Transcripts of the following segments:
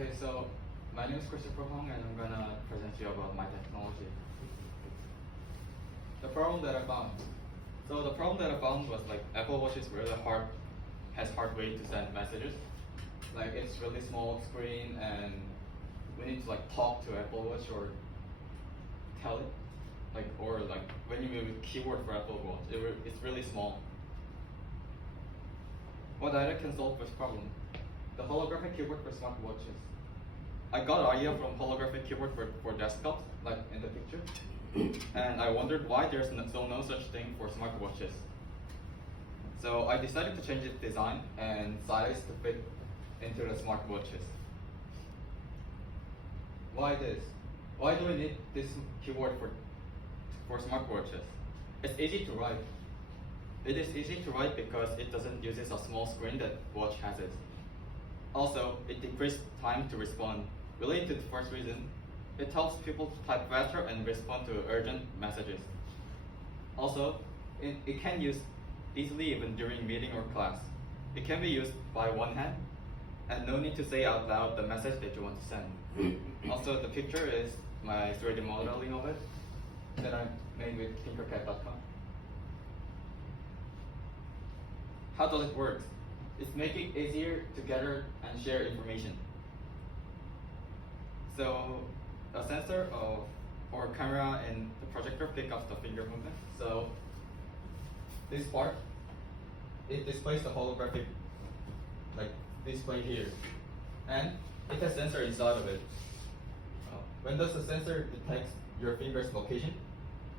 Okay, so my name is Christopher Hong, and I'm gonna present you about my technology. The problem that I found. So the problem that I found was like Apple Watch is really has hard way to send messages. Like it's really small screen, and we need to like talk to Apple Watch or tell it, or when you move keyboard for Apple Watch, it's really small. What I can solve this problem? The holographic keyboard for smartwatches. I got an idea from holographic keyboard for desktops, like in the picture, and I wondered why there's no such thing for smartwatches. So I decided to change its design and size to fit into the smartwatches. Why this? Why do we need this keyboard for smartwatches? It's easy to write. It is easy to write because it doesn't use a small screen that watch has it. Also, it decreases time to respond. Related to the first reason, it helps people to type faster and respond to urgent messages. Also, it can use easily even during meeting or class. It can be used by one hand, and no need to say out loud the message that you want to send. Also, the picture is my 3D modeling of it that I made with tinkercad.com. How does it work? It's making it easier to gather and share information. So a sensor or camera and the projector pick up the finger movement. So this part, it displays the holographic display here, and it has sensor inside of it. When does the sensor detects your finger's location,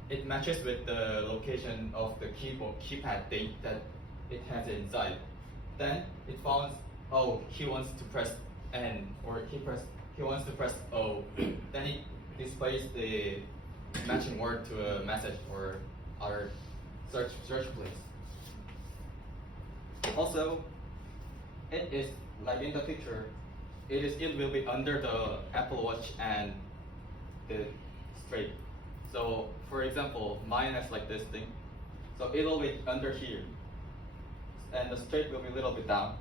it matches with the location of the keypad date that it has inside. Then it finds, oh, he wants to press N, or he wants to press O. Then it displays the matching word to a message or other search place. Also, it is like in the picture. It will be under the Apple Watch and the strap. So for example, mine has like this thing. So it will be under here, and the strap will be a little bit down.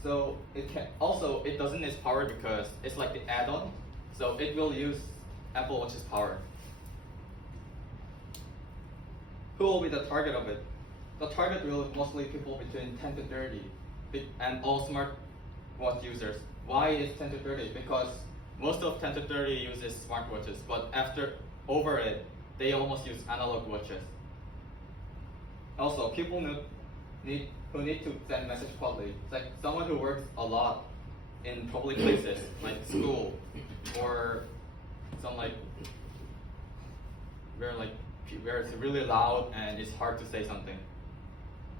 So it doesn't need power because it's like the add-on. So it will use Apple Watch's power. Who will be the target of it? The target will be mostly people between 10 to 30, and all smartwatch users. Why is 10 to 30? Because most of 10 to 30 uses smartwatches, but over it, they almost use analog watches. Also, people who need to send message publicly. It's like someone who works a lot in public places, like school, or some where it's really loud and it's hard to say something.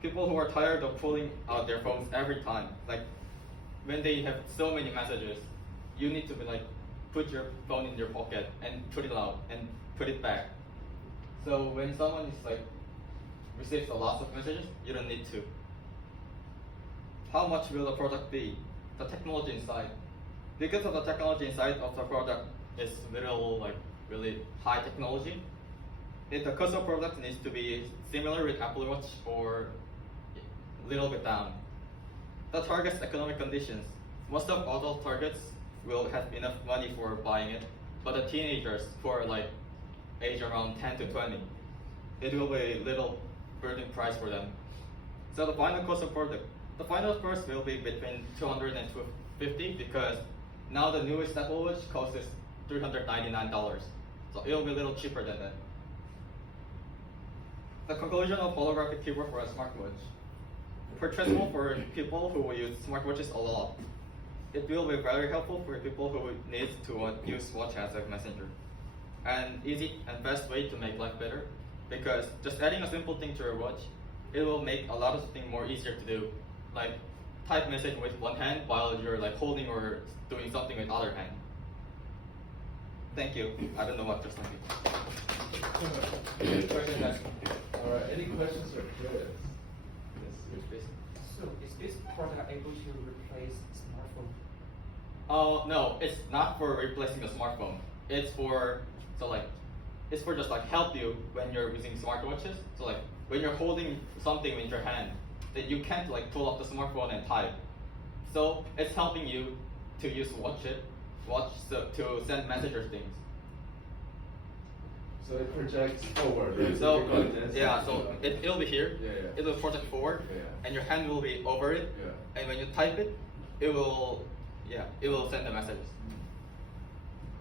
People who are tired of pulling out their phones every time, like when they have so many messages, you need to put your phone in your pocket and put it out and put it back. So when someone is receives a lot of messages, you don't need to. How much will the product be? The technology inside. Because of the technology inside of the product is really high technology, the cost of product needs to be similar with Apple Watch or a little bit down. The target's economic conditions. Most of adult targets will have enough money for buying it, but the teenagers who are age around 10 to 20, it will be a little burden price for them. So the final cost of product. The final cost will be between $200 and $250 because now the newest Apple Watch costs $399. So it will be a little cheaper than that. The conclusion of holographic keyboard for a smartwatch. Purchasable for people who will use smartwatches a lot. It will be very helpful for people who need to use watch as a messenger. And easy and fast way to make life better, because just adding a simple thing to your watch, it will make a lot of things more easier to do. Like type message with one hand while you're holding or doing something with other hand. Thank you. I don't know what just like. Alright, any questions or queries? So is this product able to replace smartphone? No, it's not for replacing the smartphone. It's for just help you when you're using smartwatches. So when you're holding something in your hand, that you can't pull up the smartphone and type. So it's helping you to use watch to send messages things. So it projects forward, right? So you go like this, yeah, and so go. it'll be here. Yeah, yeah. It will project forward, Yeah. and your hand will be over it. Yeah. And when you type it, it will send the messages.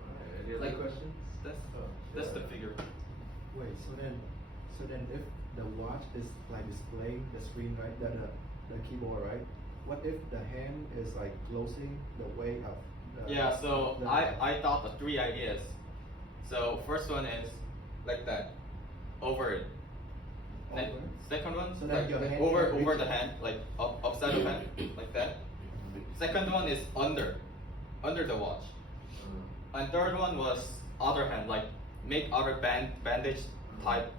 Alright, any other Like, questions? That's the figure. Wait, so then if the watch is like displaying the screen, right, the keyboard, right? What if the hand is like closing the way of the Yeah, so the- I thought of 3 ideas. So first one is like that, over it. Over it? Second one, So that your hand over can reach the it. hand, like upside of hand, like that. Second one is under the watch. And third one was other hand, like make other bandage type,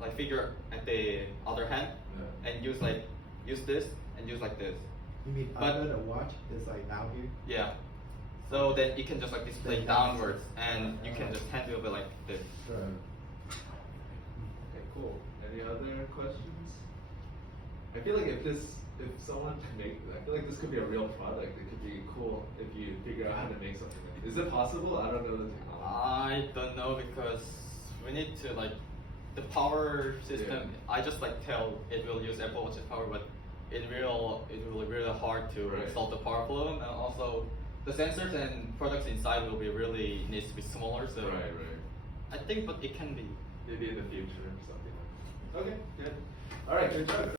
like figure at the other hand, Yeah. and use this and use like this. You mean But- under the watch is like down here? Yeah. So then you can just like display Then downwards, and you can just handle it like this. Right. Okay, cool. Any other questions? I feel like if someone can make, I feel like this could be a real product. It could be cool if you figure out how to make something. Is it possible? I don't know the technology. I don't know because we need to like the power system. Yeah. I just like tell it will use Apple Watch's power, but it will be really hard to Right. solve the power problem, and also the sensors and products inside will be really needs to be smaller. So Right. I think, but it can be. Maybe in the future or something like that. Okay, good. All right, good job.